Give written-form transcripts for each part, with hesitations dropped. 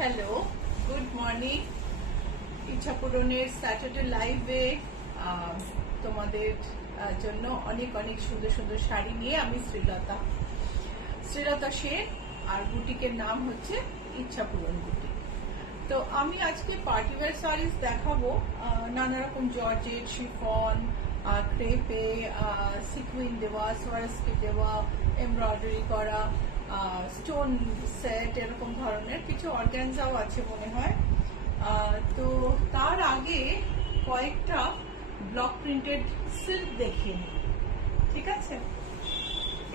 Hello, good morning. ইচ্ছা পূরণের Saturday লাইভে তোমাদের জন্য অনেক অনেক সুন্দর সুন্দর শাড়ি নিয়ে আমি শ্রীলতা শের, আর বুটিকের নাম হচ্ছে ইচ্ছা পূরণ বুটিক। তো আমি আজকে পার্টিওয়ার শাড়িজ দেখাবো, নানা রকম জর্জেট, শিফন, ক্রেপে, সিকুইন দেওয়া, সোয়ারস্কি দেওয়া, এমব্রয়ডারি করা, স্টোন সেট, এরকম ধরনের কিছু অর্গানজাও আছে মনে হয়। তো তার আগে কয়েকটা ব্লক প্রিন্টেড সিল্ক দেখে নিই, ঠিক আছে?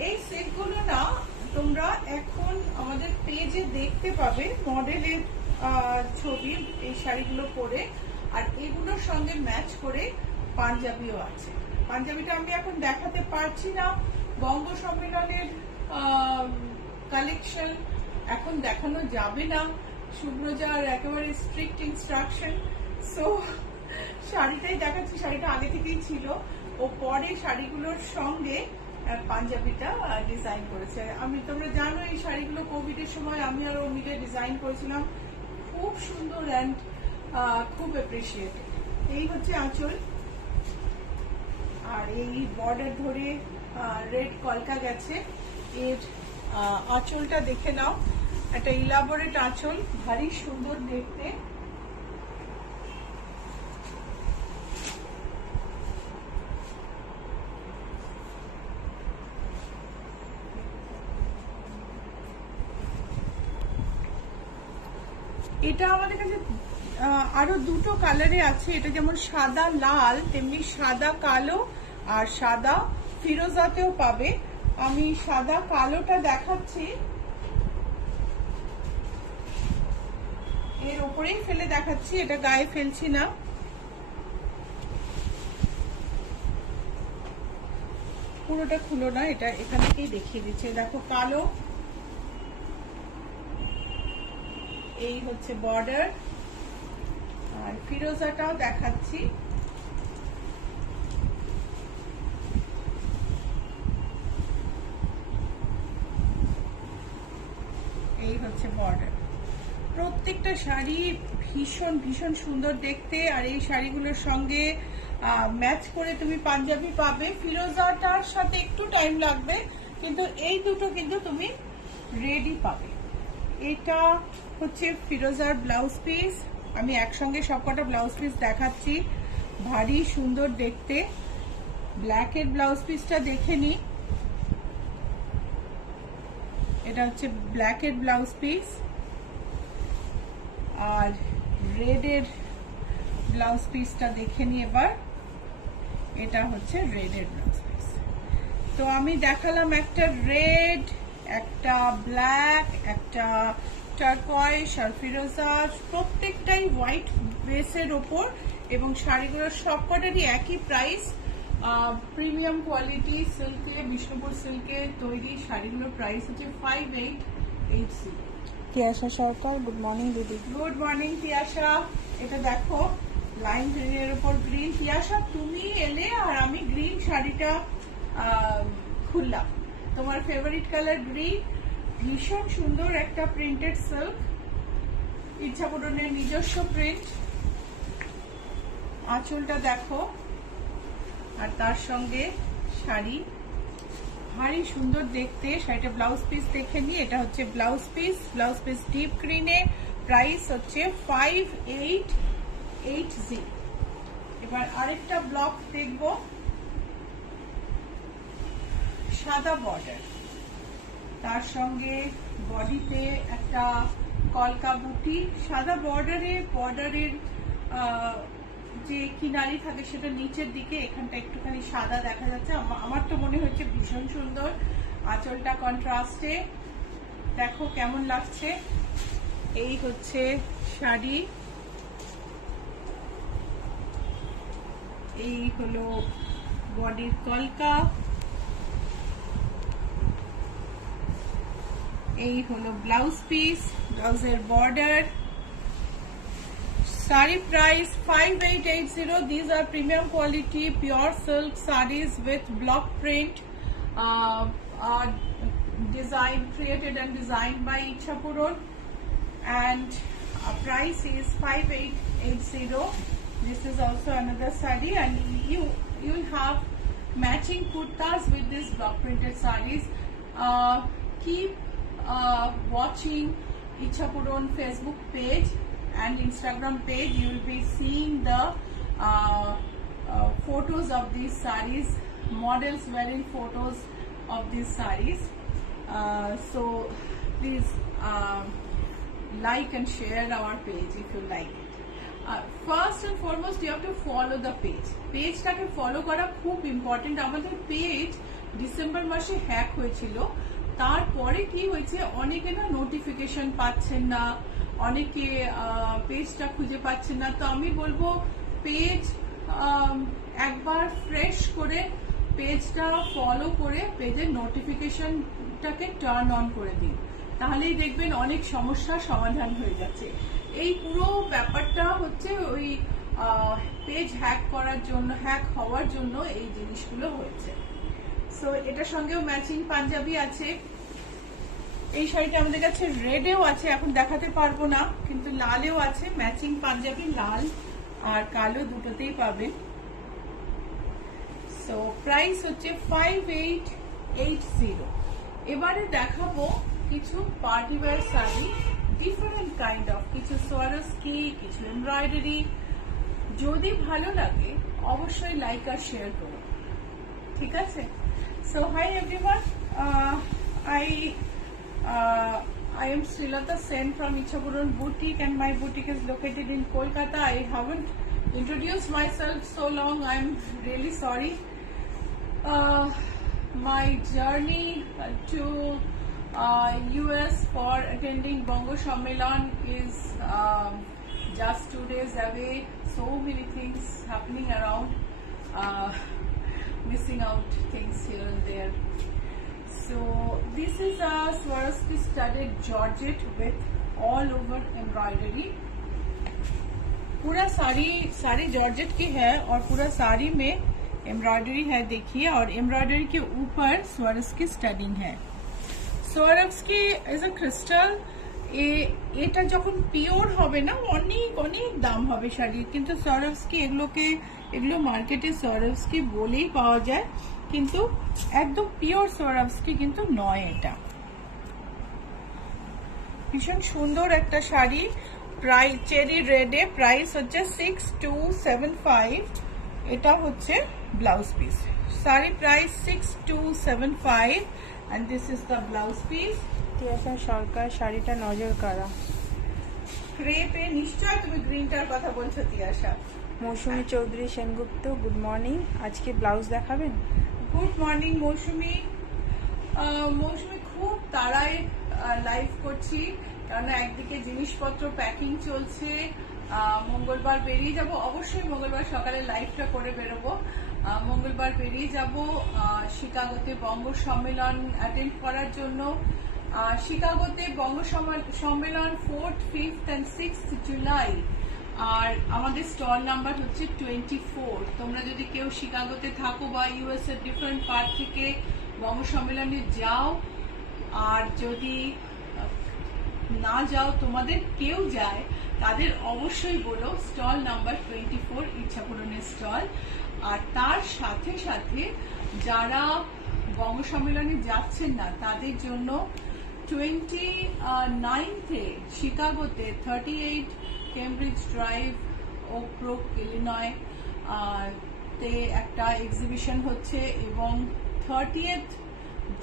এই সেটগুলো না তোমরা এখন আমাদের পেজে দেখতে পাবে, মডেলের ছবি এই শাড়িগুলো পরে, আর এগুলোর সঙ্গে ম্যাচ করে পাঞ্জাবিও আছে। পাঞ্জাবিটা আমি এখন দেখাতে পারছি না, বঙ্গ সম্মেলনের কালেকশন এখন দেখানো যাবে না, সুব্রজার একেবারে স্ট্রিক্ট ইনস্ট্রাকশন। সো শাড়িটাই দেখাচ্ছি, শাড়িটা আগে থেকেই ছিল, ও পরে শাড়িগুলোর সঙ্গে পাঞ্জাবিটা ডিজাইন করেছে। তোমরা জানো এই শাড়িগুলো কোভিড এর সময় আমি আর ও মিলে ডিজাইন করেছিলাম, খুব সুন্দর অ্যান্ড খুব অ্যাপ্রিসিয়েটেড। এই হচ্ছে আঁচল, আর এই বর্ডার ধরে রেড কলকা গেছে। এর আঁচলটা দেখে নাও, একটা ইলাবোরেট আঁচল, ভারী সুন্দর দেখতে। এটা আমাদের কাছে আরো দুটো কালারে আছে, এটা যেমন সাদা লাল তেমনি সাদা কালো আর সাদা ফিরোজাতেও পাবে। আমি সাদা কালোটা দেখাচ্ছি, এর উপরেই ফেলে দেখাচ্ছি, এটা গায়ে ফেলছি না। পুরোটা খুলো না, এটা এখান থেকেই দেখিয়ে দিচ্ছে। দেখো কালো, এই হচ্ছে বর্ডার, আর ফিরোজাটাও দেখাচ্ছি। এই হচ্ছে বর্ডার। প্রত্যেকটা শাড়ি ভীষণ ভীষণ সুন্দর দেখতে, আর এই শাড়িগুলোর সঙ্গে ম্যাচ করে তুমি পাঞ্জাবি পাবে। ফিরোজাটার সাথে একটু টাইম লাগবে, কিন্তু এই দুটো কিন্তু তুমি রেডি পাবে। এটা হচ্ছে ফিরোজার ব্লাউজ পিস, আমি একসঙ্গে সবকটা ব্লাউজ পিস দেখাচ্ছি, ভারী সুন্দর দেখতে। ব্ল্যাকের ব্লাউজ পিসটা দেখে নি, এটা হচ্ছে ব্ল্যাকের ব্লাউজ পিস, আর রেডের ব্লাউজ পিসটা দেখে নি এবার, এটা হচ্ছে রেডের ব্লাউজ পিস। তো আমি দেখালাম একটা রেড, একটা ব্ল্যাক, একটা টারকয়েস আর ফিরোজা, প্রত্যেকটাই হোয়াইট বেসের ওপর, এবং শাড়িগুলোর সবকটারই একই প্রাইস। প্রিমিয়াম কোয়ালিটি সিল্কে, বিষ্ণুপুর সিল্কে তৈরি শাড়িগুলোর প্রাইস হচ্ছে 5880। তিয়াশা সরকার, গুড মর্নিং দিদি। Good morning Tiyasha. এটা দেখো লাইন গ্রিনের উপর গ্রিন। তিয়াশা তুমি এলে আর আমি গ্রিন শাড়িটা খুললাম, তোমার ফেভারিট কালার গ্রিন, ভীষণ সুন্দর একটা প্রিন্টেড সিল্ক, ইচ্ছা পূরণের নিজস্ব প্রিন্ট। আঁচলটা দেখো, আর তার সঙ্গে শাড়ি, ভারী সুন্দর দেখতে। শাড়িটা ব্লাউজ পিস দেখে নি, এটা হচ্ছে ব্লাউজ পিস ডিপ গ্রিনে, প্রাইস হচ্ছে 5880। এবার আরেকটা ব্লক দেখবো, সাদা বর্ডার, তার সঙ্গে বডিতে একটা কলকা বুটি, সাদা বর্ডারের যে কিনারি থাকে সেটা নিচের দিকে, এখানটা একটুখানি সাদা দেখা যাচ্ছে। আমার তো মনে হচ্ছে ভীষণ সুন্দর। আঁচলটা কন্ট্রাস্টে, দেখো কেমন লাগছে। এই হচ্ছে শাড়ি, এই হলো বডির কলকা, এই হলো ব্লাউজ পিস, ব্লাউজের border. Sari price 5880. These are premium quality pure silk sarees with block print, created and designed by Ichha Puron, and price is 5880. This is also another sari, and you'll have matching kurtas with these block printed saris. Keep watching Ichhapuron Facebook page and Instagram page. You will be seeing the photos of these saris, models wearing photos of these saris. So please like and share our page if you like it. First and foremost, you have to follow the page. পেজটাকে follow করা খুব important. আমাদের page December মাসে hack হয়েছিল, তারপরে কি হয়েছে, অনেকে না নোটিফিকেশন পাচ্ছেন না, অনেকে পেজটা খুঁজে পাচ্ছেন না। তো আমি বলবো পেজ একবার ফ্রেশ করে পেজটা ফলো করে পেজের নোটিফিকেশনটাকে টার্ন অন করে দিন, তাহলেই দেখবেন অনেক সমস্যার সমাধান হয়ে যাচ্ছে। এই পুরো ব্যাপারটা হচ্ছে ওই পেজ হ্যাক হওয়ার জন্য এই জিনিসগুলো হয়েছে। সো এটার সঙ্গেও ম্যাচিং পাঞ্জাবি আছে। এই শাড়িটা আমাদের কাছে রেডেও আছে, এখন দেখাতে পারবো না, কিন্তু লালেও আছে। ম্যাচিং পাঞ্জাবি লাল আর কালো দুটোতেই পাবেন। সো প্রাইস হচ্ছে 5880। এবারে দেখাবো কিছু party wear sari, different kind of, কিছু সোয়ারোস্কি, কিছু এমব্রয়ডারি। যদি ভালো লাগে অবশ্যই লাইক আর শেয়ার করো, ঠিক আছে? So hi everyone, I am Srilata Sen from Ichhapuron Boutique, and my boutique is located in Kolkata. I haven't introduced myself so long, I'm really sorry. My journey to US for attending Bongo Sammelan is just 2 days away. So many things happening around, missing out things here and there. So this is a Swarovski studded georgette with all over embroidery. पूरा sari georgette की है और पूरा साड़ी में embroidery है, देखिए। और embroidery के ऊपर Swarovski स्टडिंग है। Swarovski is a crystal. এটা যখন পিওর হবে না অনেক অনেক দাম হবে শাড়ির, কিন্তু Swarovski এগুলো মার্কেটে Swarovski বলেই পাওয়া যায়, কিন্তু একদম পিওর Swarovski কিন্তু নয়। এটা ভীষণ সুন্দর একটা শাড়ি, প্রাইস চেরি রেডে, প্রাইস হচ্ছে 6275। এটা হচ্ছে blouse piece. Sari price 6275 and this is the blouse piece. Tiyasha Sarkar, শাড়িটা নজর কাড়া। ক্রেপে নিশ্চয় তুমি গ্রিনটার কথা বলছো তিয়াশা। Mousumi Chowdhury Sengupta, good morning. আজকে ব্লাউজ দেখাবেন? Good morning Mousumi. মৌসুমী খুব তাড়ায় লাইভ করছি, কারণ একদিকে জিনিসপত্র প্যাকিং চলছে। মঙ্গলবার বেরিয়ে যাব, অবশ্যই মঙ্গলবার সকালে লাইভটা করে বেরোবো। মঙ্গলবার বেরিয়ে যাব শিকাগোতে বঙ্গ সম্মেলন অ্যাটেন্ড করার জন্য। শিকাগোতে বঙ্গ সম্মেলন 4th, 5th and 6th July, আর আমাদের স্টল নাম্বার হচ্ছে 24। তোমরা যদি কেউ শিকাগোতে থাকো বা ইউএস এর ডিফারেন্ট পার্ট থেকে বঙ্গ সম্মেলনে যাও, আর যদি না যাও, তোমাদের কেউ যায়, তাদের অবশ্যই বলো স্টল নাম্বার 24 ইচ্ছাপুরনের স্টল। আর তার সাথে সাথে যারা বঙ্গ সম্মেলনে যাচ্ছেন না, তাদের জন্য 29-এ শিকাগোতে 38 Cambridge Drive, Oak Brook, Illinois তে একটা এক্সিবিশন হচ্ছে, এবং 30th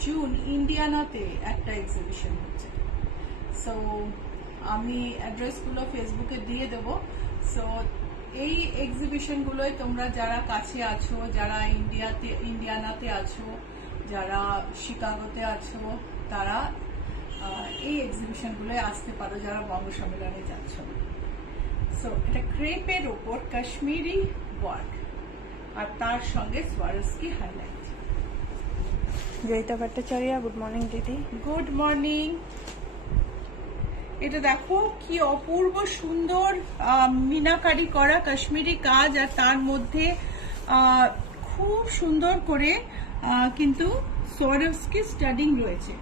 জুন ইন্ডিয়ানাতে একটা এক্সিবিশন হচ্ছে। সো আমি অ্যাড্রেসগুলো ফেসবুকে দিয়ে দেব। সো এই এক্সিবিশনগুলোয় তোমরা যারা কাছে আছো, যারা ইন্ডিয়ানাতে আছো, যারা শিকাগোতে আছো, তারা এই এক্সিবিশনগুলোয় আসতে পারো, যারা বঙ্গ সম্মেলনে যাচ্ছ। সো এটা ক্রেপের ওপর কাশ্মীরি ওয়ার্ক, আর তার সঙ্গে Swarovski highlight. Joyita Bhattacharya, good morning দিদি। Good morning. এটা দেখো কি অপূর্ব সুন্দর মিনাকারি করা কাশ্মীরি কাজ, আর তার মধ্যে খুব সুন্দর করে কিন্তু Swarovski স্টাডিং রয়েছে।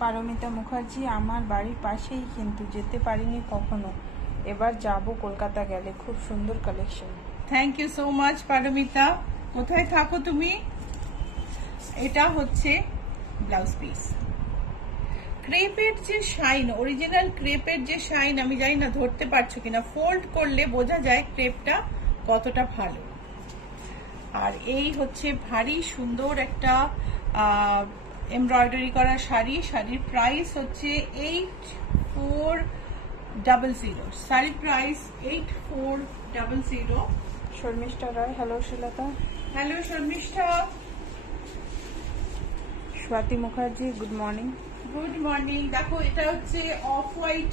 পারমিতা মুখার্জি, আমার বাড়ির পাশেই, কিন্তু যেতে পারিনি কখনো। এবার যাব কলকাতা গেলে, খুব সুন্দর collection. Thank you so much Paromita. কোথায় থাকো তুমি? এটা হচ্ছে ব্লাউজ পিস। ক্রেপের যে শাইন, অরিজিনাল ক্রেপের যে শাইন, আমি জানি না ধরতে পারছো কিনা, ফোল্ড করলে বোঝা যায় ক্রেপটা কতটা ভালো। আর এই হচ্ছে ভারী সুন্দর একটা এমব্রয়ডারি করা শাড়ি। শাড়ির প্রাইস হচ্ছে 8400। শাড়ির price 8400। Sharmistha Roy, hello Sulata. Hello Sharmistha. Swati Mukherjee, good morning. Good morning. দেখো এটা হচ্ছে অফ হোয়াইট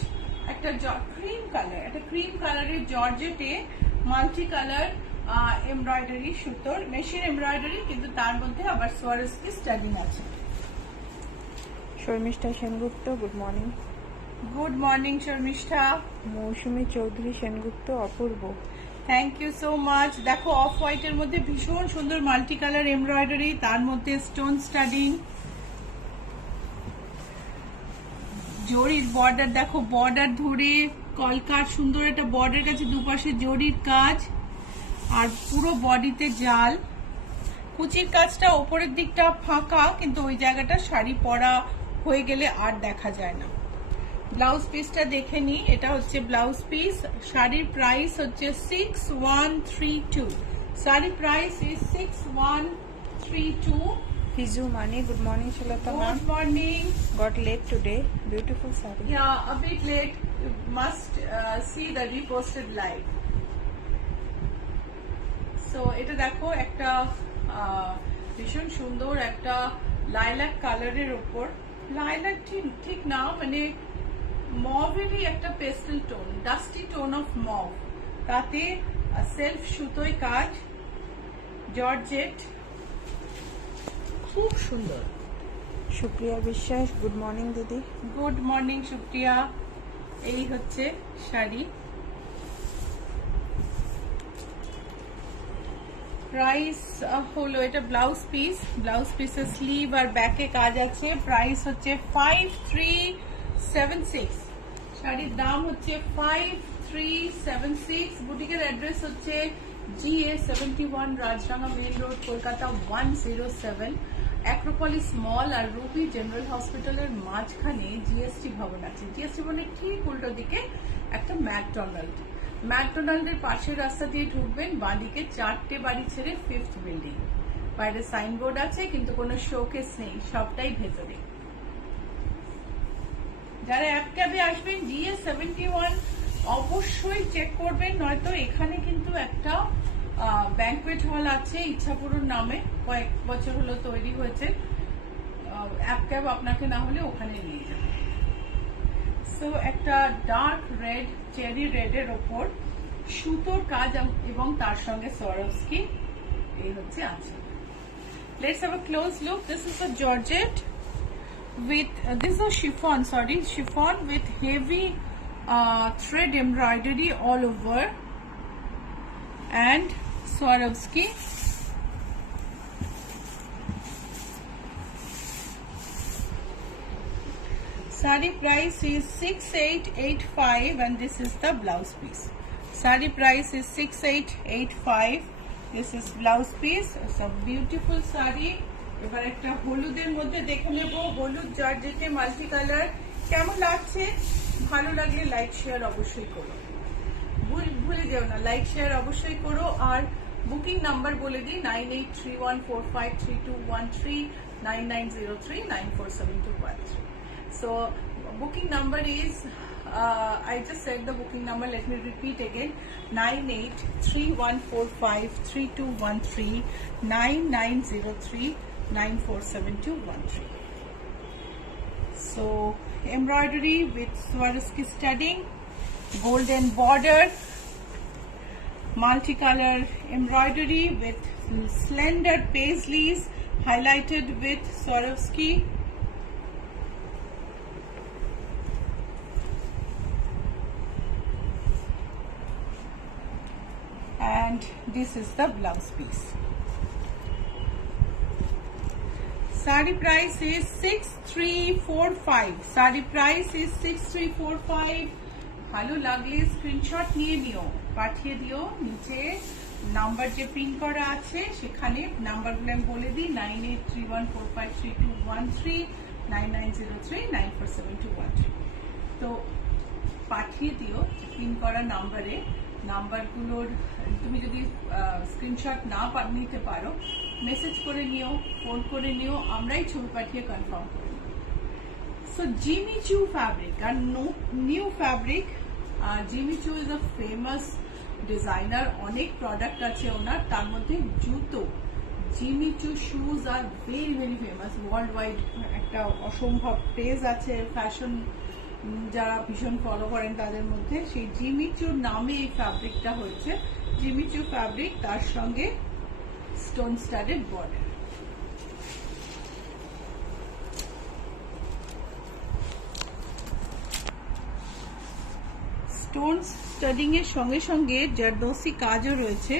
একটা ক্রিম কালার, একটা ক্রিম কালারের জর্জেটে মাল্টি কালার এমব্রয়ডারি সুতোর, মেশিন এমব্রয়ডারি, কিন্তু তার মধ্যে আবার সোয়ারোস্কি স্টাডিং আছে। Sharmistha Sengupta, good morning. Good morning Sharmistha. Mousumi Chowdhury Sengupta, অপূর্ব। Thank you so much. দেখো অফ হোয়াইটের মধ্যে ভীষণ সুন্দর মাল্টি কালার এমব্রয়ডারি, তার মধ্যে স্টোন স্টাডিং, জরির বর্ডার। দেখো বর্ডার ধরে কলকার সুন্দর একটা বর্ডার কাছে দুপাশে জরির কাজ, আর পুরো বডিতে জাল। কুচির কাজটা ওপরের দিকটা ফাঁকা, কিন্তু ওই জায়গাটা শাড়ি পরা হয়ে গেলে আর দেখা যায় না। ব্লাউজ পিসটা দেখে নি, এটা হচ্ছে ব্লাউজ পিস। শাড়ির প্রাইস হচ্ছে 6132। শাড়ির price is 6132। Fizu Mani, good morning Shilata ma'am. Good morning. Got late today. Beautiful saree. Yeah, a bit late. You must see the reposted live. So এটা দেখো একটা ভীষণ সুন্দর একটা লাইলাক কালারের উপর, লাইলাক ঠিক না, মানে মভেরই একটা pastel tone, dusty tone of mauve, তাতে সেলফ সুতোয় কাজ, জর্জেট, খুব সুন্দর। সুপ্রিয়া বিশ্বাস, গুড মর্নিং দিদি। Good morning Supriya. এই হচ্ছে শাড়ি। প্রাইস হলো, এটা ব্লাউজ পিস, ব্লাউজ পিসের স্লিভ আর ব্যাকে কাজ আছে। প্রাইস হচ্ছে 5376। শাড়ির দাম হচ্ছে 5376। বুটিকের অ্যাড্রেস হচ্ছে GA71 Rajdanga main road, Kolkata 107। Acropolis mall আর রুবি জেনারেল হসপিটালের মাঝখানে জিএসটি ভবন আছে। জিএসটি ভবনের ঠিক উল্টো দিকে একটা ম্যাকডোনাল্ডের পাশের রাস্তা দিয়ে ঢুকবেন, বাঁদিকে 4টে বাড়ি ছেড়ে 5th বিল্ডিং। বাইরে সাইনবোর্ড আছে, কিন্তু কোনো শোকেস নেই, সবটাই ভেতরে। যারা এক ক্যাবে আসবেন GA71 অবশ্যই চেক করবেন, নয়তো এখানে কিন্তু একটা ব্যাংকুয়েট হল আছে ইচ্ছাপুরুর নামে, কয়েক বছর হলো তৈরি হয়েছে। এক ক্যাব আপনাকে না হলে ওখানে নিয়ে যাবে। সো একটা ডার্ক রেড, চেরি রেডের ওপর সুতোর কাজ এবং তার সঙ্গে সোয়ারোস্কি, এই হচ্ছে আছে। Let's have a close look. This is a georgette with this is a chiffon with heavy thread embroidery all over and Swarovski. Sari price is 6885 and this is the blouse piece. Sari price is 6885. This is blouse piece. It's a beautiful sari. এবার একটা হলুদের মধ্যে দেখে নেব, হলুদ জর্জেটে multi colour. কেমন লাগছে? ভালো লাগলে লাইক শেয়ার অবশ্যই করো, ভুলে যেও না, লাইক শেয়ার অবশ্যই করো। আর বুকিং নাম্বার বলে দিই 9831453213, 9903947213। So booking number is I just said the booking number, let me repeat again, 9831453213, 9903947213. So embroidery with Swarovski studding, golden border, multicolor embroidery with slender paisleys highlighted with Swarovski. And this is the blouse piece. Sari price is 6345. Sari price is 6345. ভালো লাগলে screenshot নিয়ে নিও, পাঠিয়ে দিও। নিচে number যে print করা আছে সেখানে নাম্বারগুলো আমি বলে দিই, 9831453213, 9903947213। তো পাঠিয়ে দিও প্রিন্ট করা নাম্বারে। নাম্বারগুলোর তুমি যদি স্ক্রিনশট না নিতে পারো, মেসেজ করে নিও, ফোন করে নিও, আমরাই ছবি পাঠিয়ে কনফার্ম করে নিও। সো জিমি চু ফ্যাব্রিক আর নিউ ফ্যাব্রিক। জিমি চু ইজ আ ফেমাস ডিজাইনার, অনেক প্রোডাক্ট আছে ওনার, তার মধ্যে জুতো। জিমি চু shoes are very very famous world wide, একটা অসম্ভব ক্রেজ আছে ফ্যাশন যারা ভীষণ ফলো করেন তাদের মধ্যে। সেই জিমি চু নামে এই ফ্যাব্রিকটা হচ্ছে জিমি চু ফ্যাব্রিক, তার সঙ্গে stone studded border. Stone studying এর সঙ্গে সঙ্গে জারদোসি কাজও রয়েছে,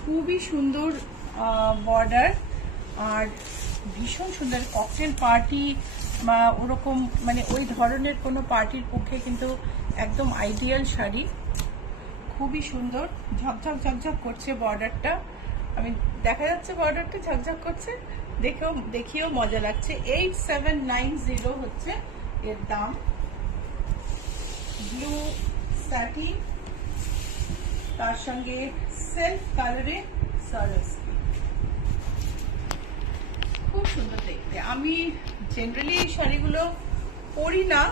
খুবই সুন্দর বর্ডার আর ভীষণ সুন্দর। ককটেল পার্টি বা ওরকম মানে ওই ধরনের কোনো পার্টির পক্ষে কিন্তু একদম আইডিয়াল শাড়ি, খুবই সুন্দর। ঝকঝক ঝকঝক করছে বর্ডারটা, আমি দেখা যাচ্ছে বর্ডারটা ঝকঝক করছে, দেখিও মজা লাগছে। 8790 হচ্ছে এর দাম। ব্লু স্যাটিন, তার সঙ্গে সেলফ কালারে সরস্বতী, খুব সুন্দর দেখতে। আমি জেনারেলি এই শাড়িগুলো পরি না,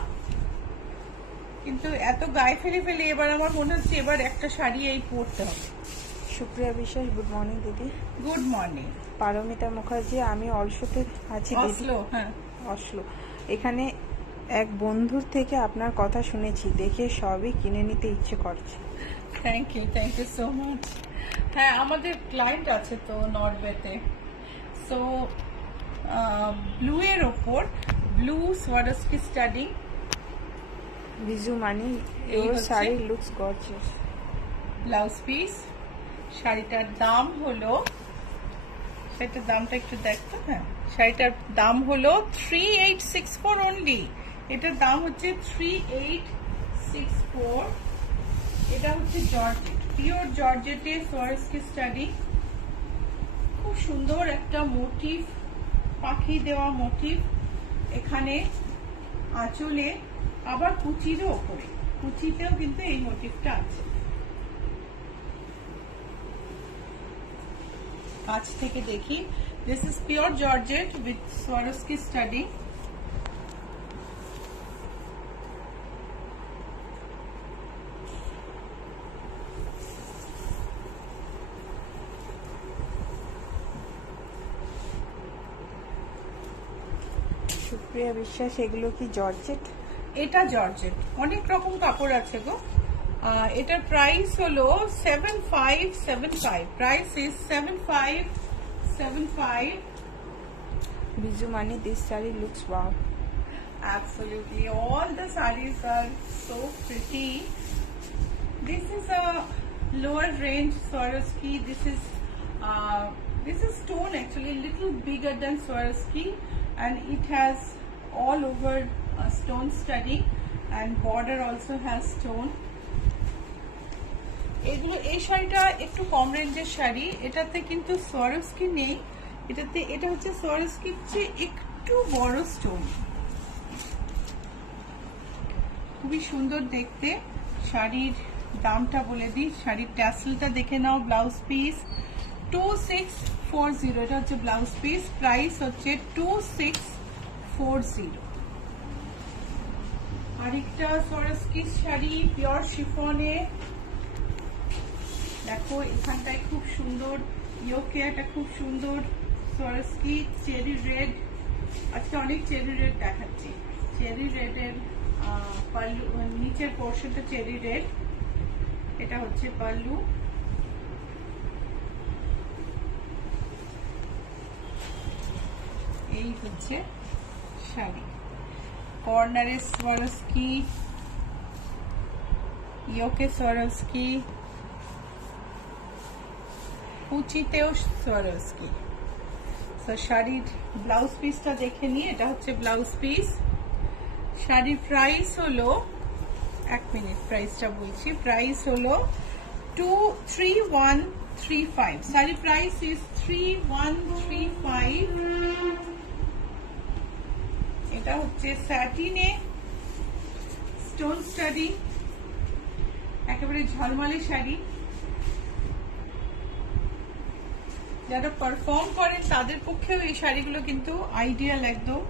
কিন্তু এত গায়ে ফেলে ফেলে এবার আমার মনে হচ্ছে এবার একটা শাড়ি এই পরতে হবে। সুপ্রিয়া বিশ্বাস, গুড মর্নিং দিদি। Good morning. পারমিতা মুখার্জি, আমি অলসোতে আছি দিদি। অসলো, হ্যাঁ অসলো। এখানে এক বন্ধুর থেকে আপনার কথা শুনেছি, দেখে সবই কিনে নিতে ইচ্ছে করছে। Thank you so much. হ্যাঁ, আমাদের ক্লায়েন্ট আছে তো নরওয়েতে। সো ব্লু এর ওপর ব্লু সোয়ারস্কি স্টাডিং। বিজু মানি, এই ইওর হচ্ছে- sari looks gorgeous. Blouse piece. শাড়িটার দাম হলো, সেটার দামটা একটু দেখতো। হ্যাঁ, শাড়িটার দাম হলো 3864 অনলি। এটার দাম হচ্ছে 3864। এটা হচ্ছে জর্জেট, পিওর জর্জেটে সোয়ারস্কি স্টাডি। খুব সুন্দর একটা মোটিভ, পাখি দেওয়া মোটিভ এখানে আঁচলে, আবার কুচিরও ওপরে, কুচিতেও কিন্তু এই মোটিভটা আছে। কাছ থেকে দেখি, this is pure georgette with Swarovski study. Supriya Biswas, এগুলো কি জর্জেট? এটা জর্জেট, অনেক রকম কাপড় আছে গো। এটার প্রাইস হলো 7575, price is 7575। Biju money, this sari looks wow. Absolutely, all the sarees are so pretty. This is a lower range Swarovski. This is stone actually, a little bigger than Swarovski, and it has all over stone studding, and border also has stone. এগুলো, এই শাড়িটা একটু কম রেঞ্জের শাড়ি, এটাতে কিন্তু সোয়ারস্কি নেই, এটাতে এটা হচ্ছে সোয়ারস্কির চেয়ে একটু বড় স্টোন, খুবই সুন্দর দেখতে। শাড়ির দামটা বলে দিই, শাড়ির ট্যাসেলটা দেখে নাও। ব্লাউজ পিস 2640, এটা হচ্ছে ব্লাউজ পিস, প্রাইস হচ্ছে 2640। আরেকটা সোয়ারস্কি শাড়ি পিওর শিফনে, দেখো এখানটায় খুব সুন্দর ইয়োকে একটা খুব সুন্দর সোয়ারস্কি চেরি রেড, আজকে অনেক চেরি রেড দেখাচ্ছি। চেরি রেডের পাল্লু, নিচের পোর্শনটা চেরি রেড, এটা হচ্ছে পাল্লু। এই হচ্ছে শাড়ি, কর্নারে সোয়ারস্কি, ইয়োকে সোয়ারস্কি, কুচিতেও সোয়ারস্কি। তো শাড়ির ব্লাউজ পিসটা দেখে নিয়ে, এটা হচ্ছে ব্লাউজ পিস। শাড়ির প্রাইস হলো এক মিনিট, প্রাইসটা বলছি। প্রাইস হলো 23135। Sari price is 3135। এটা হচ্ছে স্যাটিনে স্টোন স্টাডি, একেবারে ঝলমলে শাড়ি। যারা পারফর্ম করেন তাদের পক্ষেও এই শাড়িগুলো কিন্তু আইডিয়াল একদম।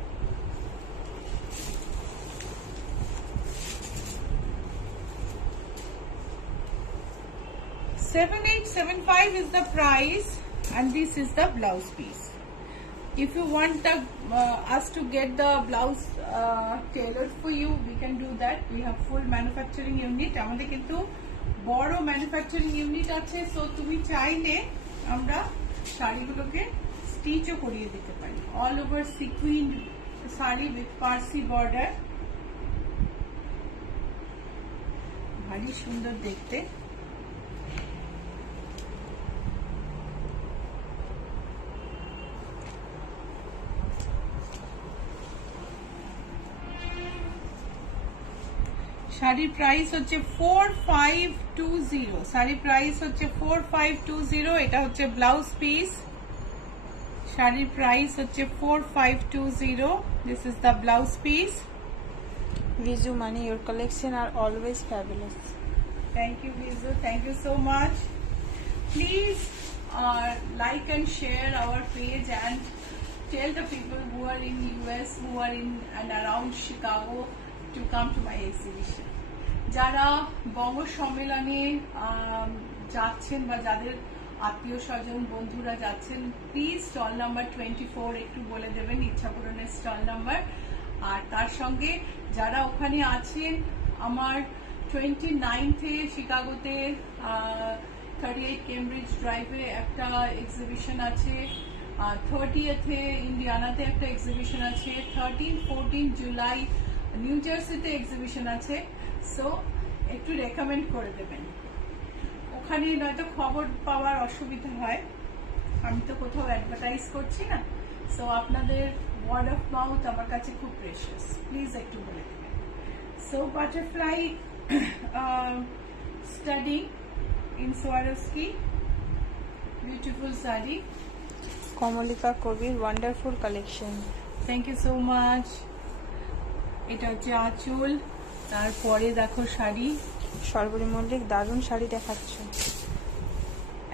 $7875 is the price, and this is the blouse piece. If you want us to get the blouse tailored for you, we can do that. We have full manufacturing unit. আমাদের কিন্তু বড় ম্যানুফ্যাকচারিং ইউনিট আছে, so তুমি চাইলে আমরা শাড়িগুলোকে স্টিচও করিয়ে দিতে পারি। All over sequin sari with Parsi border, ভারী সুন্দর দেখতে। শাড়ির প্রাইস হচ্ছে 4520। শাড়ির প্রাইস হচ্ছে 4520। এটা হচ্ছে ব্লাউজ পিস। শাড়ির প্রাইস হচ্ছে 4520। This is the blouse piece. Viju Mani, your collection are always fabulous. Thank you, Vizu. Thank you so much. Please like and share our page and tell the people who are in US, who are in and around Chicago to come to my exhibition. যারা বঙ্গ সম্মেলনে যাচ্ছেন বা যাদের আত্মীয় স্বজন বন্ধুরা যাচ্ছেন, please stall number 24 একটু বলে দেবেন, ইচ্ছাপূরণের স্টল নাম্বার। আর তার সঙ্গে যারা ওখানে আছেন, আমার 29 শিকাগোতে 38 কেমব্রিজ ড্রাইভে একটা এক্সিবিশন আছে, 30 ইন্ডিয়ানাতে একটা এক্সিবিশন আছে, 13-14 জুলাই নিউ জার্সিতে এক্সিবিশন আছে। সো একটু রেকমেন্ড করে দেবেন। ওখানে নয়তো খবর পাওয়ার অসুবিধা হয়, আমি তো কোথাও অ্যাডভার্টাইজ করছি না, সো আপনাদের ওয়ার্ড অফ মাউথ আমার কাছে খুব প্রেশাস, প্লিজ একটু বলে দেবেন। So butterfly study in Swarovski, beautiful sari. Komalika Kobir, wonderful collection. Thank you so much. এটা হচ্ছে আঁচল, তারপরে দেখো শাড়ি। সর্বরী মল্লিক, দারুণ শাড়ি দেখাচ্ছ।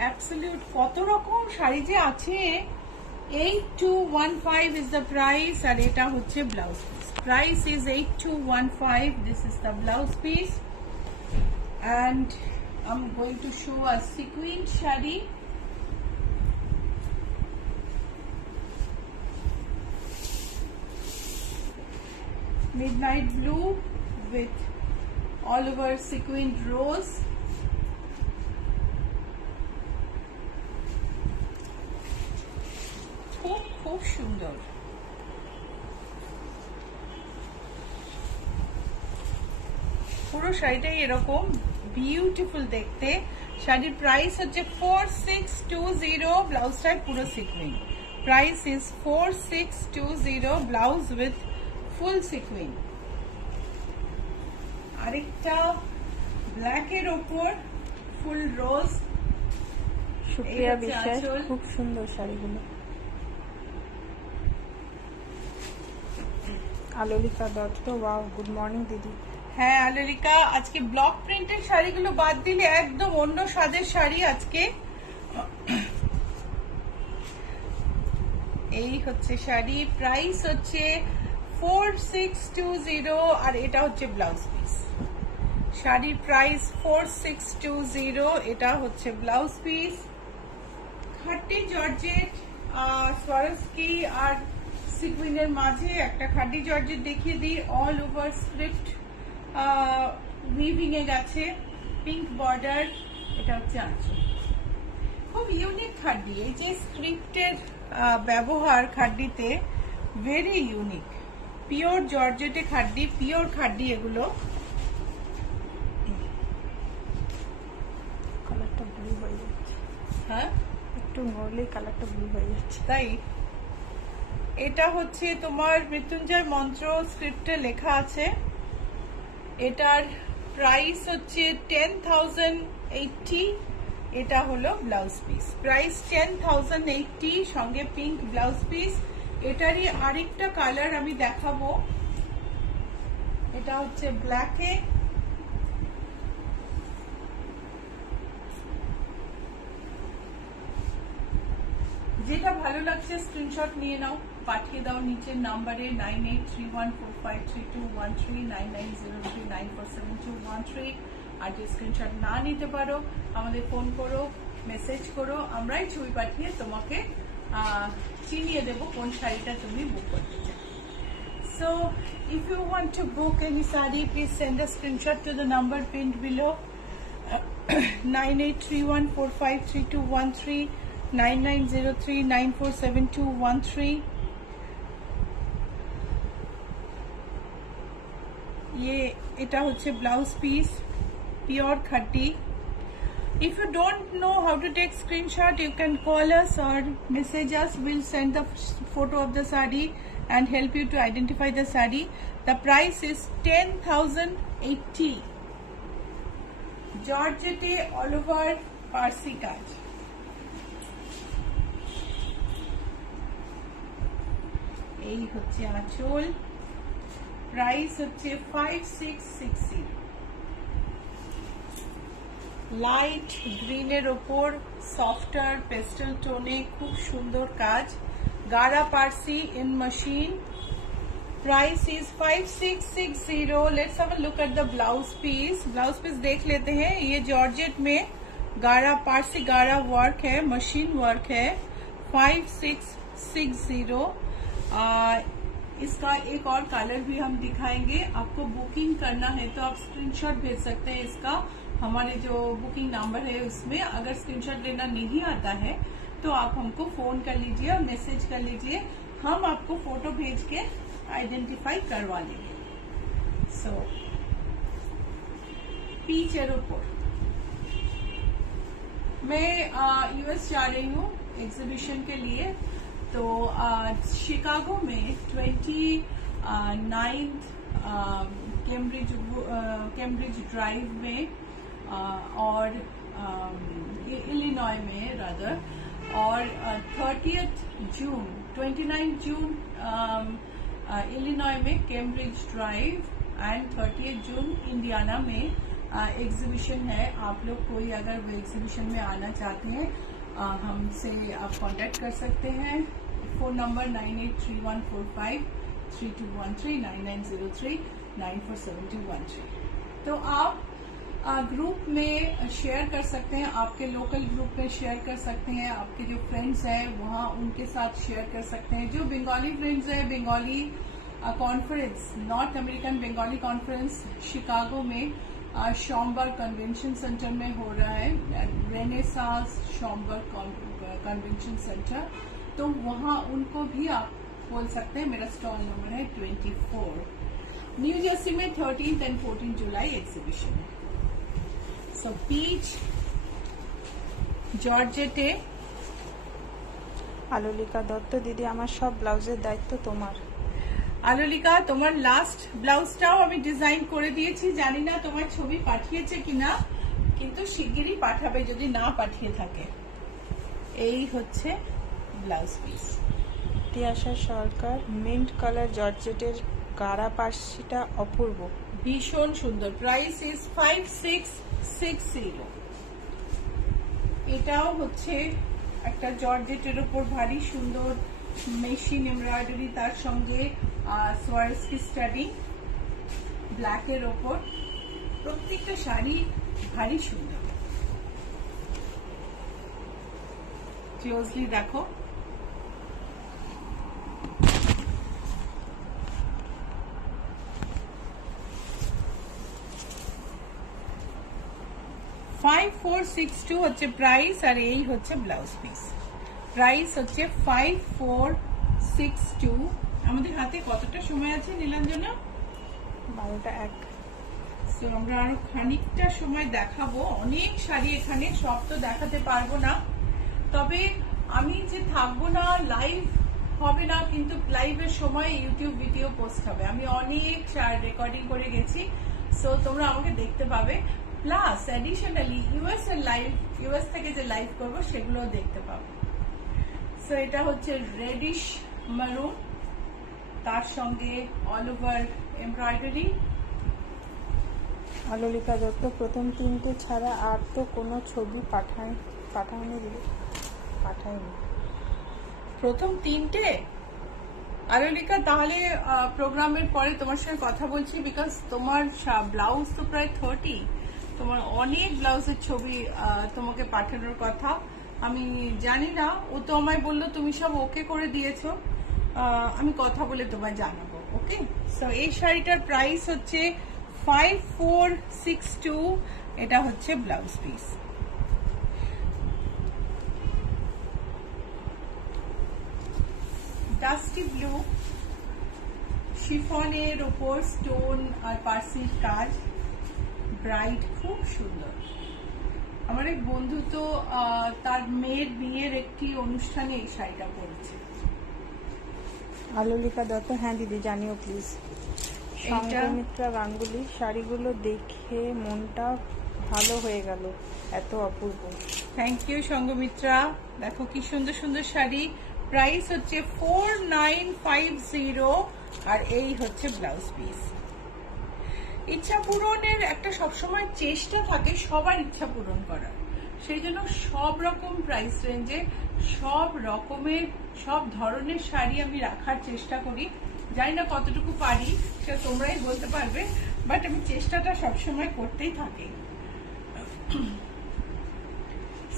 অ্যাবসলিউট কত রকম শাড়ি যে আছে। 8215 is the price, আর এটা হচ্ছে blouse piece. Price is 8215। This is the blouse piece, and I'm going to show a sequin sari. Midnight blue with all over sequined rose. খুব খুব সুন্দর। পুরো শাড়িটাই এরকম বিউটিফুল দেখতে। শাড়ির প্রাইস হচ্ছে 4620। ব্লাউজটাই পুরো sequin. Price is 4620, blouse with full sequin. আরেকটা ব্ল্যাকের ওপর ফুল রোজ। সুপ্রিয়া বিশ্বাস, খুব সুন্দর শাড়িগুলো। Alolika Dutta, wow, good morning দিদি। হ্যাঁ আলোরিকা, আজকে ব্লক প্রিন্টের শাড়িগুলো বাদ দিলে একদম অন্য স্বাদের শাড়ি আজকে। এই হচ্ছে শাড়ি, প্রাইস হচ্ছে 4620, আর এটা হচ্ছে ব্লাউজ পিস। শাড়ির প্রাইস 4620, এটা হচ্ছে ব্লাউজ পিস। খাটি জর্জেট সোয়ারস্কি আর সিকুইনের মাঝে একটা খাটি জর্জেট দেখিয়ে দিই। অল ওভার স্ক্রিপ্ট উইভিং এ গেছে, পিঙ্ক বর্ডার। এটা হচ্ছে আঁচল। খুব ইউনিক খাড্ডি, এই যে স্ক্রিপ্টের ব্যবহার খাড্ডিতে ভেরি ইউনিক। পিওর জর্জেটে খাড্ডি, পিওর খাড্ডি এগুলো। কালারটা ব্লু হয়ে যাচ্ছে। হ্যাঁ, একটু নড়লেই কালারটা ব্লু হয়ে যাচ্ছে। তাই এটা হচ্ছে তোমার মৃত্যুঞ্জয় মন্ত্র স্ক্রিপ্টে লেখা আছে। এটার প্রাইস হচ্ছে 10,080। এটা হলো ব্লাউজ পিস, প্রাইস 10,080, সঙ্গে পিঙ্ক ব্লাউজ পিস। এটারই আরেকটা কালার আমি দেখাবো, এটা হচ্ছে ব্ল্যাকে। যেটা ভালো লাগছে স্ক্রিনশট নিয়ে নাও, পাঠিয়ে দাও নিচের নাম্বারে 9831453213, 9903947213। আর যে স্ক্রিনশট না নিতে পারো আমাদের ফোন করো, মেসেজ করো, আমরাই ছবি পাঠিয়ে তোমাকে চিনিয়ে দেবো কোন শাড়িটা তুমি বুক করতে চাও। So if you want to book any sari, please send a screenshot to the number pinned below, 9831453213, 9903947213। এটা হচ্ছে ব্লাউজ পিস, পিওর খাটি। If you don't know how to take screenshot, you can call us or message us. We'll send the photo of the sari and help you to identify the sari. The price is 10,080. Georgette all over Parsi kaj. এই হচ্ছে আঁচল, price হচ্ছে 5660। Light গ্রিনের ওপর softer pastel টোনে খুব সুন্দর কাজ, গারা Parsi in machine. Price is 5660. Let's have a look at the blouse piece. Blouse piece देख लेते हैं। ये जॉर्जेट में गारा पार्सी गारा वर्क है, मशीन वर्क है। 5660। इसका एक और कलर भी हम दिखाएंगे। आपको बुकिंग करना है तो आप स्क्रीनशॉट भेज सकते हैं इसका, हमारे जो बुकिंग नंबर है उसमें। अगर स्क्रीनशॉट लेना नहीं आता है तो आप हमको फोन कर लीजिए और मैसेज कर लीजिए, हम आपको फोटो भेज के आइडेंटिफाई करवा लेंगे। सो पीचर ऊपर मैं यूएस जा रही हूँ एग्जीबिशन के लिए, तो शिकागो में 29 कैम्ब्रिज ड्राइव में और इलिनॉय में रादर, और 30 जून 29 जून इलिनॉय में Cambridge drive and 30 June Indiana में एग्जीबिशन है। आप लोग कोई अगर वो एग्जीबिशन में आना चाहते हैं हमसे आप कांटेक्ट कर सकते हैं। Phone number 9831453213, 9903947213। तो आप ग्रुप में शेयर कर सकते हैं, आपके लोकल ग्रुप में शेयर कर सकते हैं, आपके जो फ्रेंड्स हैं वहाँ उनके साथ शेयर कर सकते हैं। जो बंगाली फ्रेंड्स हैं, Bengali conference, north American Bengali conference Chicago में शॉम्बर्ग कन्वेंशन सेंटर में हो रहा है, रेनेसांस शॉम्बर्ग कन्वेंशन सेंटर, तो वहाँ उनको भी आप बोल सकते हैं। मेरा स्टॉल नंबर है 24। न्यू जर्सी में 13 एंड 14 जुलाई एग्जीबिशन है। सो पीच জর্জেটে। আলোলিকা দত্ত দিদি, আমার সব ব্লাউজের দায়িত্ব তোমার। আলোলিকা, তোমার লাস্ট ব্লাউজটাও আমি ডিজাইন করে দিয়েছি, জানি না তোমার ছবি পাঠিয়েছে কিনা, কিন্তু শিগগিরই পাঠাবে যদি না পাঠিয়ে থাকে। এই হচ্ছে ব্লাউজ পিস। তিয়াশা সরকার, মিন্ট কালার জর্জেটের গারা পার্সিটা অপূর্ব, ভীষণ সুন্দর। Price is 5660। এটাও হচ্ছে একটা জর্জেটের উপর ভারী সুন্দর মেশিন এমব্রয়ডারি, তার সঙ্গে সোয়ারস্কি স্টাডি ব্ল্যাকের ওপর। প্রত্যেকটা শাড়ি ভারী সুন্দর। ক্লোজলি দেখো। $5462 হচ্ছে প্রাইস, আর এই হচ্ছে ব্লাউজ পিস। প্রাইস হচ্ছে 5462। আমাদের হাতে কতটা সময় আছে নীলাঞ্জনা? 12টা 1। সো আমরা আরো খানিকটা সময় দেখাবো। অনেক শাড়ি এখানে, সব তো দেখাতে পারবো না, তবে আমি যে থাকবো না, লাইভ হবে না, কিন্তু লাইভের সময় ইউটিউব ভিডিও পোস্ট হবে। আমি অনেক রেকর্ডিং করে গেছি, সো তোমরা আমাকে দেখতে পাবে, প্লাস অ্যাডিশনালি ইউএস থেকে যে লাইভ করবো সেগুলো দেখতে পাবে। সো এটা হচ্ছে রেডিশ মারুন, তার সঙ্গে all over embroidery. Alolika Dutta প্রথম তিনটে ছাড়া আর তো কোনো ছবি পাঠায়নি। প্রথম তিনটে আলোলিকা, তাহলে প্রোগ্রামের পরে তোমার সঙ্গে কথা বলছি, বিকজ তোমার ব্লাউজ তো প্রায় 30, তোমার অনেক ব্লাউজের ছবি তোমাকে পাঠানোর কথা। আমি জানি না, ও তো আমায় বললো তুমি সব ওকে করে দিয়েছো, আমি কথা বলে তোমায় জানাবো। ওকে, সো এই শাড়িটার প্রাইস হচ্ছে 5462, এটা হচ্ছে ব্লাউজ পিস। ডাস্টি ব্লু শিফনের ওপর স্টোন আর পার্সির কাজ, ব্রাইট, খুব সুন্দর। আমার এক বন্ধু তো তার মেয়ের বিয়ের একটি অনুষ্ঠানে এই শাড়িটা পরেছে। আলোলিকা দত্ত, হ্যাঁ দিদি জানিও প্লিজ। সংঘমিত্রা গাঙ্গুলি, শাড়িগুলো দেখে মনটা ভালো হয়ে গেল, এত অপূর্ব। থ্যাংক ইউ সংঘমিত্রা, দেখো কি সুন্দর সুন্দর শাড়ি। প্রাইস হচ্ছে 4950, আর এই হচ্ছে ব্লাউজ পিস। ইচ্ছা পূরণের একটা সবসময় চেষ্টা থাকে সবার ইচ্ছা পূরণ করার, সেই জন্য সব রকম প্রাইস রেঞ্জে সব রকমের সব ধরনের শাড়ি আমি রাখার চেষ্টা করি। জানি না কতটুকু পারি সেটা তোমরাই বলতে পারবে, বাট আমি চেষ্টাটা সবসময় করতেই থাকি।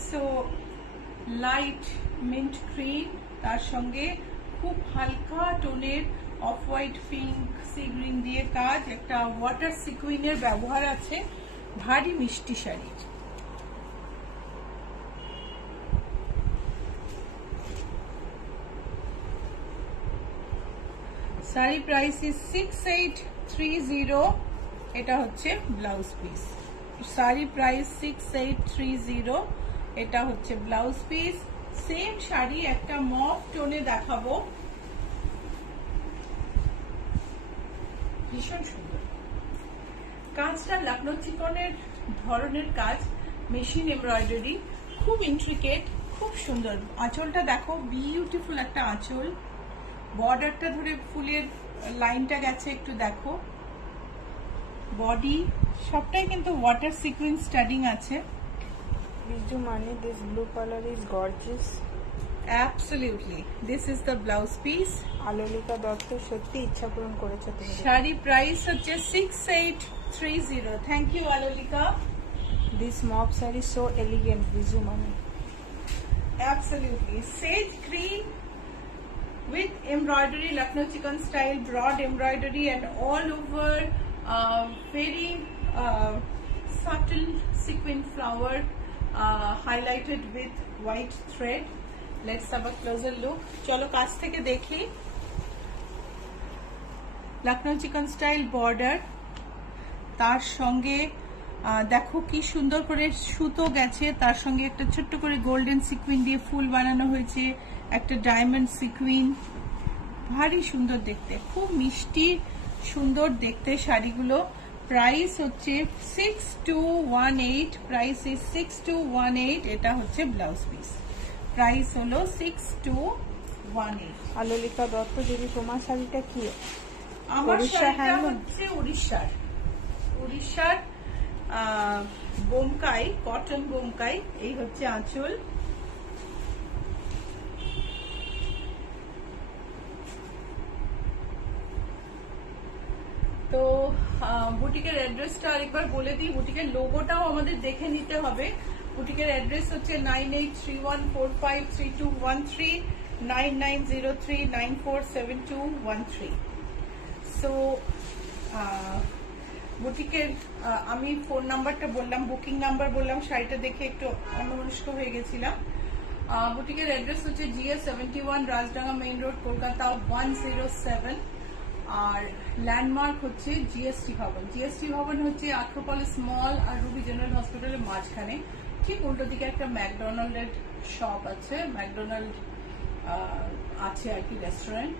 সো লাইট মিন্ট গ্রিন, তার সঙ্গে খুব হালকা টোনের off white pink sea green দিয়ে কাজ, একটা ওয়াটার সিকুইনের ব্যবহার আছে, ভারী মিষ্টি শাড়ি। শাড়ি প্রাইস ইজ 6830, এটা হচ্ছে ব্লাউজ পিস। শাড়ি প্রাইস 6830, এটা হচ্ছে ব্লাউজ পিস। সেম শাড়ি একটা মফ টোনে দেখাবো, ভীষণ সুন্দর কাজটা, লখনৌ চিকনের ধরনের কাজ, মেশিন এমব্রয়ডারি, খুব ইন্ট্রিকেট, খুব সুন্দর। আঁচলটা দেখো, বিউটিফুল একটা আঁচল, বর্ডারটা ধরে ফুলের লাইনটা গেছে, একটু দেখো। বডি সবটাই কিন্তু ওয়াটার সিকুয়েন্স স্টাডিং আছে। বিজু মানে this blue colour is gorgeous. Absolutely, this is the blouse piece. Alolika Dutta, সত্যি ইচ্ছা পূরণ করেছে তুমি। শাড়ি প্রাইস হচ্ছে 6830। Thank you Alolika. This mauve sari so elegant, বিজু মানে। Absolutely. Sage green with embroidery, Lucknow chicken style, broad embroidery and all over very subtle sequin flower highlighted with white thread. Let's have a closer look. চলো কাছ থেকে দেখি। Lucknow chicken style border, তার সঙ্গে দেখো কি সুন্দর করে সুতো গেছে, তার সঙ্গে একটা ছোট্ট করে গোল্ডেন সিকুইন দিয়ে ফুল বানানো হয়েছে, একটা ডায়মন্ড সিকুইন, ভারী সুন্দর দেখতে, খুব মিষ্টি সুন্দর দেখতে শাড়িগুলো। প্রাইস হচ্ছে 6218, প্রাইস ইজ 6218, এটা হচ্ছে ব্লাউজ পিস। প্রাইস হলো 6218। আলোলিকা দত্ত, যদি তোমার শাড়িটা কি? আমার উড়িষ্যা শাড়িটা হ্যান্ডলুম? হচ্ছে উড়িষ্যার বোমকাই, কটন বোমকাই, এই হচ্ছে আঁচল। তো বুটিকের অ্যাড্রেসটা আরেকবার বলে দিই, বুটিকের লোগোটাও আমাদের দেখে নিতে হবে। বুটিকের অ্যাড্রেস হচ্ছে 9831453213, 9903947213। সো বুটিকের আমি ফোন নাম্বারটা বললাম, বুকিং নাম্বার বললাম, শাড়িটা দেখে একটু অন্যমনস্ক হয়ে গেছিলাম। বুটিকের অ্যাড্রেস হচ্ছে GS71, Rajdanga main road, Kolkata 107। আর ল্যান্ডমার্ক হচ্ছে জিএসটি ভবন। জিএসটি ভবন হচ্ছে আক্রোপলিস মল আর রুবি জেনারেল হসপিটালের মাঝখানে, ঠিক উল্টো দিকে একটা ম্যাকডোনাল্ডের শপ আছে, ম্যাকডোনাল্ড আছে আর কি, রেস্টুরেন্ট।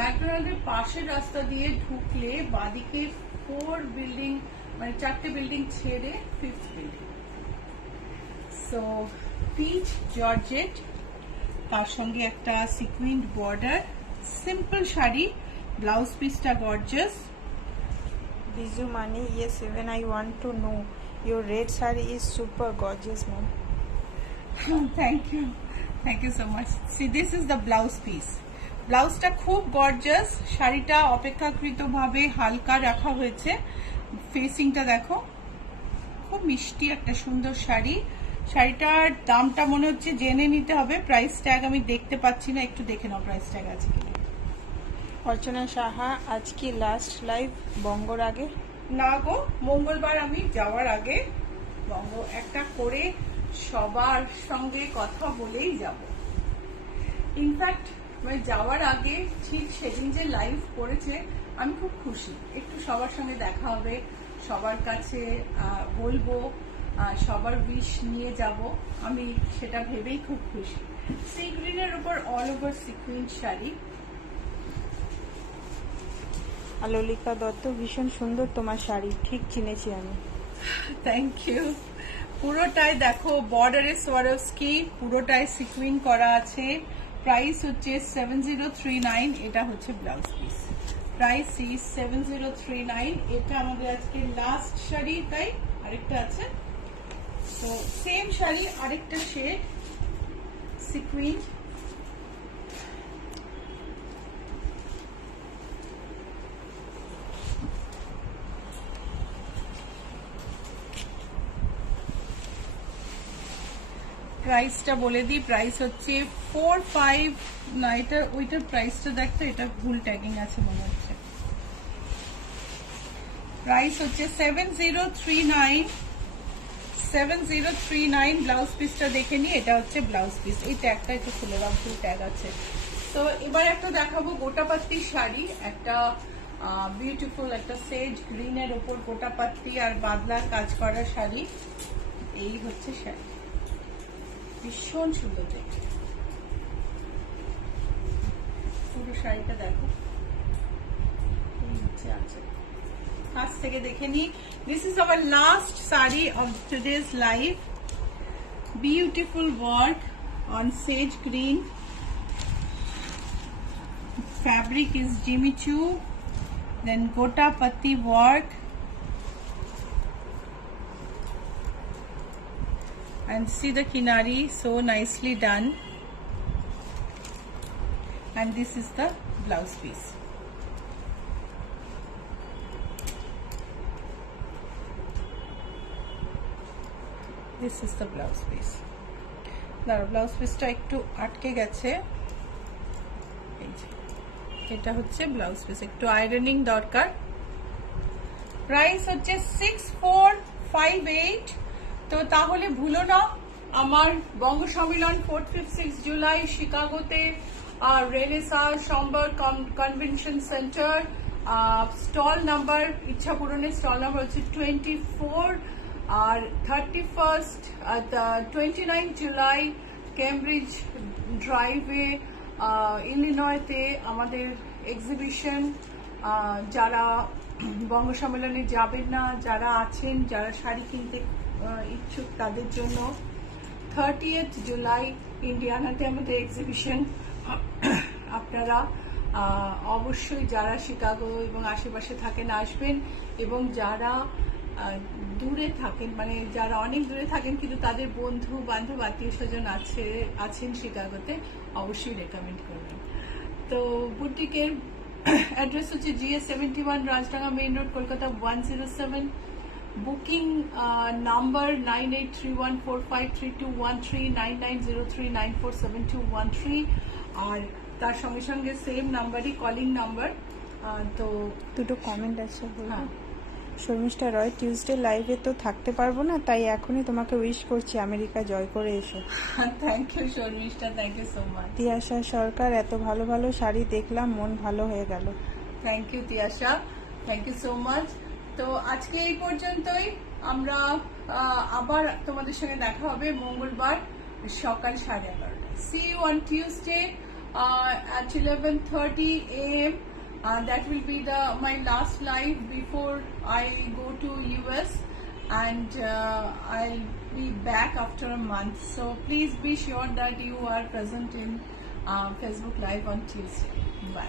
ম্যাকডোনাল্ডের পাশের রাস্তা দিয়ে ঢুকলে বাদিকে 4 বিল্ডিং মানে 4টে বিল্ডিং ছেড়ে 5th building. So pitch georgette, তার সঙ্গে একটা সিকুইন্ড বর্ডার, সিম্পল শাড়ি, ব্লাউজ পিসটা gorgeous. Biju Mani, yes, even I want to know. Your red saree is super gorgeous, ma'am. Thank you so much. See, this is the blouse piece. ব্লাউজটা খুব gorgeous, শাড়িটা অপেক্ষাকৃতভাবে হালকা রাখা হয়েছে। ফেসিংটা দেখো, খুব মিষ্টি একটা সুন্দর শাড়ি। শাড়িটার দামটা মনে হচ্ছে জেনে নিতে হবে, প্রাইস ট্যাগ আমি দেখতে পাচ্ছি না, একটু দেখে নাও প্রাইস ট্যাগ আছে কিনা। অর্চনা সাহা, আজ কি লাস্ট লাইভ বঙ্গর আগে? না গো, মঙ্গলবার আমি যাওয়ার আগে বঙ্গ একটা করে সবার সঙ্গে কথা বলেই যাব। ইনফ্যাক্ট মানে যাওয়ার আগে ঠিক সেদিন যে লাইভ করেছে আমি খুব খুশি, একটু সবার সঙ্গে দেখা হবে, সবার কাছে বলবো, সবার উইশ নিয়ে যাব, আমি সেটা ভেবেই খুব খুশি। সি গ্রিনের উপর all over sequin sari. Lalika Dutta, ভীষণ সুন্দর তোমার শাড়ি, ঠিক চিনেছি আমি। Thank you. পুরোটাই দেখো বর্ডারে সোয়ারোস্কি, পুরোটাই সিকুইন করা আছে। প্রাইস হচ্ছে 7039, এটা হচ্ছে ব্লাউজ পিস। Price is 7039। এটা আমাদের আজকে লাস্ট শাড়ি, তাই আরেকটা আছে। তো সেম শাড়ি, আরেকটা শেড সিকুইন। প্রাইসটা বলে দিই, প্রাইস হচ্ছে 45 না, এটা ওইটার প্রাইসটা দেখতে, এটা ভুল ট্যাগিং আছে মনে হচ্ছে। প্রাইস হচ্ছে 7039। ব্লাউজ পিসটা দেখে নিই, এটা হচ্ছে ব্লাউজ পিস। এই ট্যাগটা একটু খুলে দাও, ভুল ট্যাগ আছে। তো এবার একটা দেখাবো গোটাপাত্তি শাড়ি, একটা বিউটিফুল একটা সেজ গ্রিনের উপর গোটাপাত্তি আর বাদলার কাজ করা শাড়ি। এই হচ্ছে শাড়ি, ভীষণ সুন্দর দেখতে। পুরো শাড়িটা দেখো, এই হচ্ছে আছে। কাছ থেকে দেখে নি। This is our last sari of today's live. Beautiful work on Sage green. Fabric is Jimmy Choo, then Gota Patti work, and see the kinari, so nicely done. And this is the blouse piece. This is the blouse piece. দাঁড়া, blouse পিসটা একটু আটকে গেছে। এই যে এটা হচ্ছে blouse piece, একটু আয়রনিং দরকার। প্রাইস হচ্ছে 6458। তো তাহলে ভুলো না, আমার বঙ্গ সম্মেলন 4th, 5th, 6th জুলাই শিকাগোতে, Renaissance Schaumburg convention centre. Stall number, ইচ্ছা পূরণের স্টল নাম্বার হচ্ছে 24, আর 31st 29 জুলাই কেমব্রিজ ড্রাইভে ইলিনয়তে আমাদের এক্সিবিশন। যারা বঙ্গ সম্মেলনে যাবেন না, যারা আছেন, যারা শাড়ি কিনতে ইচ্ছুক তাদের জন্য 30th জুলাই ইন্ডিয়ানাতে আমাদের এক্সিবিশন। আপনারা অবশ্যই যারা শিকাগো এবং আশেপাশে থাকেন আসবেন, এবং যারা দূরে থাকেন, মানে যারা অনেক দূরে থাকেন কিন্তু তাদের বন্ধু বান্ধব আত্মীয় স্বজন আছেন শিকাগোতে, অবশ্যই রেকমেন্ড করবেন। তো বুটিকের অ্যাড্রেস হচ্ছে GS 71, Rajdanga main road, Kolkata 107। Booking number 9831453213, 9903947213, আর তার সঙ্গে সঙ্গে সেম নাম্বারই কলিং নাম্বার। তো দুটো কমেন্ট আছে, হ্যাঁ। শর্মিষ্ঠা রয়, টিউসডে লাইভে তো থাকতে পারবো না, তাই এখনই তোমাকে উইশ করছি আমেরিকা জয় করে এসো। Thank you Sharmistha, thank you so much. Tiyasha Sarkar, এত ভালো ভালো শাড়ি দেখলাম, মন ভালো হয়ে গেল। Thank you Tiyasha, thank you so much. তো আজকে এই পর্যন্তই, আমরা আবার তোমাদের সঙ্গে দেখা হবে মঙ্গলবার সকাল 11:30। See you on Tuesday at 11:30 AM. That will be my last live before I go to US, and I'll be back after a month. So please be sure that you are present in Facebook Live on Tuesday. Bye.